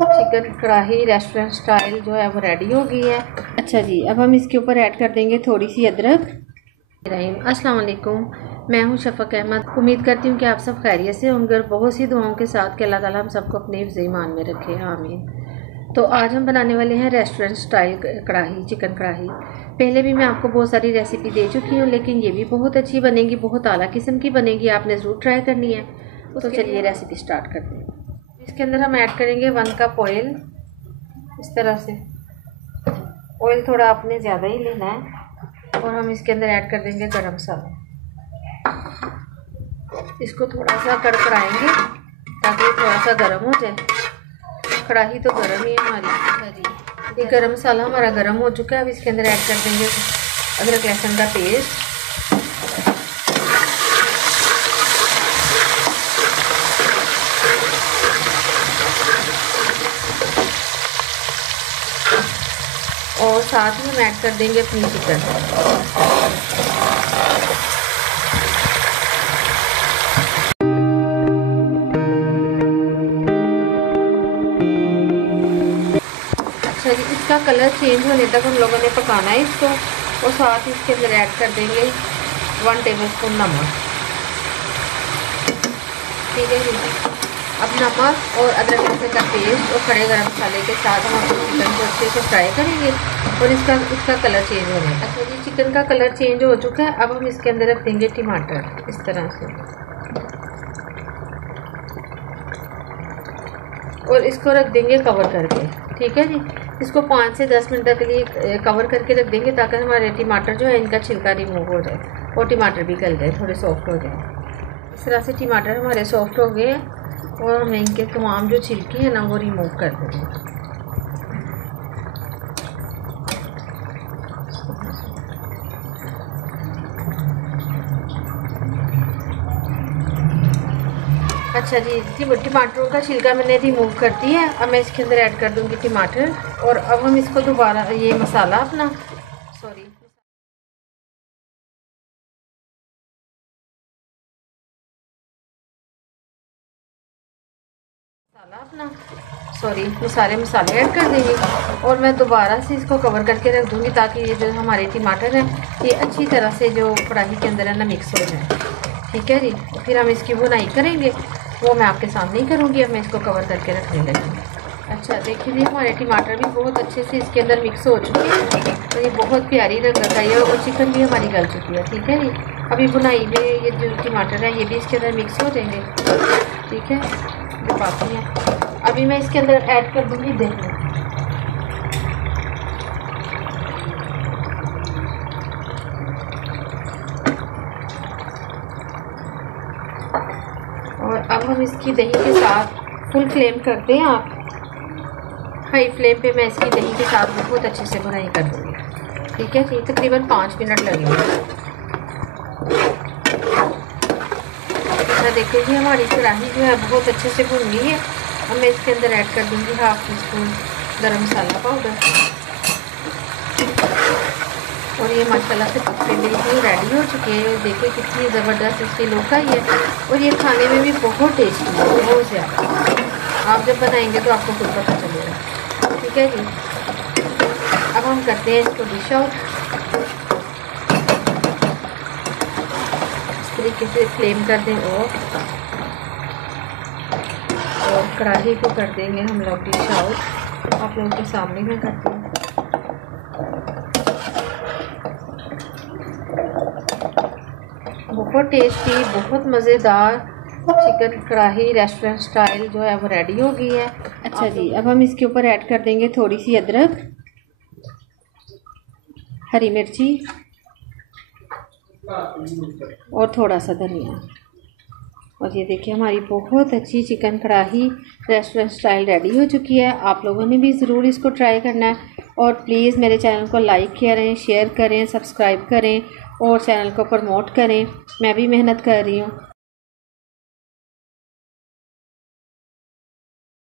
Chicken कढ़ाई restaurant style जो है वो रेडी हो गई है। अच्छा जी, अब हम इसके ऊपर ऐड कर देंगे थोड़ी सी अदरक। अस्सलाम वालेकुम, मैं हूं शफक अहमद। उम्मीद करती हूं कि आप सब खैरियत से होंगे और बहुत सी दुआओं के साथ कि अल्लाह ताला हम सबको अपने हिफ्ज़ ईमान में रखे, आमीन। तो आज हम बनाने वाले हैं रेस्टोरेंट स्टाइल कढ़ाई, चिकन कढ़ाई। पहले भी मैं आपको बहुत सारी रेसिपी दे चुकी हूँ, लेकिन ये भी बहुत अच्छी बनेगी, बहुत आला किस्म की बनेगी, आपने ज़रूर ट्राई करनी है। तो चलिए रेसिपी स्टार्ट करते हैं। इसके अंदर हम ऐड करेंगे 1 कप ऑयल। इस तरह से ऑयल थोड़ा आपने ज़्यादा ही लेना है। और हम इसके अंदर ऐड कर देंगे गरम मसाला। इसको थोड़ा सा कड़कड़ाएंगे ताकि ये थोड़ा सा गर्म हो जाए। कढ़ाई तो गर्म ही है हमारी। ये गरम मसाला हमारा गर्म हो चुका है। अब इसके अंदर ऐड कर देंगे अदरक लहसुन का पेस्ट। और साथ ही हम ऐड कर देंगे अपनी चिकन। अच्छा जी, इसका कलर चेंज होने तक हम लोगों ने पकाना है इसको। और साथ ही इसके अंदर ऐड कर देंगे 1 टेबलस्पून नमक। ठीक है जी। अब नमक और अदरक लहसुन का पेस्ट और खड़े गरम मसाले के साथ हम अपने चिकन को अच्छे से फ्राई करेंगे और इसका कलर चेंज हो जाएगा। अच्छा जी, चिकन का कलर चेंज हो चुका है। अब हम इसके अंदर रख देंगे टमाटर इस तरह से, और इसको रख देंगे कवर करके। ठीक है जी, इसको 5 से 10 मिनट के लिए कवर करके रख देंगे ताकि हमारे टमाटर जो है इनका छिलका रिमूव हो जाए और टमाटर भी गल जाए, थोड़े सॉफ्ट हो जाए। इस तरह से टमाटर हमारे सॉफ्ट हो गए और हमें इनके तमाम जो छिलके हैं ना वो रिमूव कर देंगे। अच्छा जी, टमाटरों का छिलका मैंने रिमूव कर दिया है। अब मैं इसके अंदर ऐड कर दूंगी टमाटर। और अब हम इसको दोबारा ये मसाला अपना ये सारे मसाले ऐड कर देंगे और मैं दोबारा से इसको कवर करके रख दूंगी ताकि ये जो हमारे टमाटर हैं ये अच्छी तरह से जो कढ़ाई के अंदर है ना मिक्स हो जाए। ठीक है जी, तो फिर हम इसकी बुनाई करेंगे, वो मैं आपके सामने ही करूँगी। अब मैं इसको कवर करके रखने लगी। अच्छा देखिए जी, हमारे टमाटर भी बहुत अच्छे से इसके अंदर मिक्स हो चुके हैं। तो ये बहुत प्यारी रंगत आई है और चिकन भी हमारी गल चुकी है। ठीक है जी, अभी बुनाई में ये जो टमाटर है ये भी इसके अंदर मिक्स हो जाएंगे। ठीक है, जो बाकी है अभी मैं इसके अंदर ऐड कर दूंगी दही। और अब हम इसकी दही के साथ फुल फ्लेम कर दें आप, हाई फ्लेम पे मैं इसकी दही के साथ बहुत अच्छे से बुनाई कर दूंगी। ठीक है जी, तकरीबन 5 मिनट लगेंगे। देखिए जी, हमारी कढ़ाई जो है बहुत अच्छे से भुन गई है। अब मैं इसके अंदर ऐड कर दूंगी 1/2 टीस्पून गरम मसाला पाउडर। और ये माशाल्लाह से पकने बिल्कुल रेडी हो चुके हैं। देखिए कितनी ज़बरदस्त इसकी लुक आई है और ये खाने में भी बहुत टेस्टी है, बहुत ज़्यादा। आप जब बनाएंगे तो आपको खुद पता चलेगा। ठीक है जी, अब हम करते हैं इसको डिश आउट। इस तरीके से फ्लेम कर दें और कढ़ाई को कर देंगे हम लोग डिश आउट। आप लोगों के सामने में करते हैं। बहुत टेस्टी, बहुत मज़ेदार चिकन कढ़ाई रेस्टोरेंट स्टाइल जो है वो रेडी हो गई है। अच्छा जी, अब हम इसके ऊपर ऐड कर देंगे थोड़ी सी अदरक, हरी मिर्ची और थोड़ा सा धनिया। और ये देखिए हमारी बहुत अच्छी चिकन कढ़ाई रेस्टोरेंट स्टाइल रेडी हो चुकी है। आप लोगों ने भी ज़रूर इसको ट्राई करना है और प्लीज़ मेरे चैनल को लाइक करें, शेयर करें, सब्सक्राइब करें और चैनल को प्रमोट करें। मैं भी मेहनत कर रही हूँ।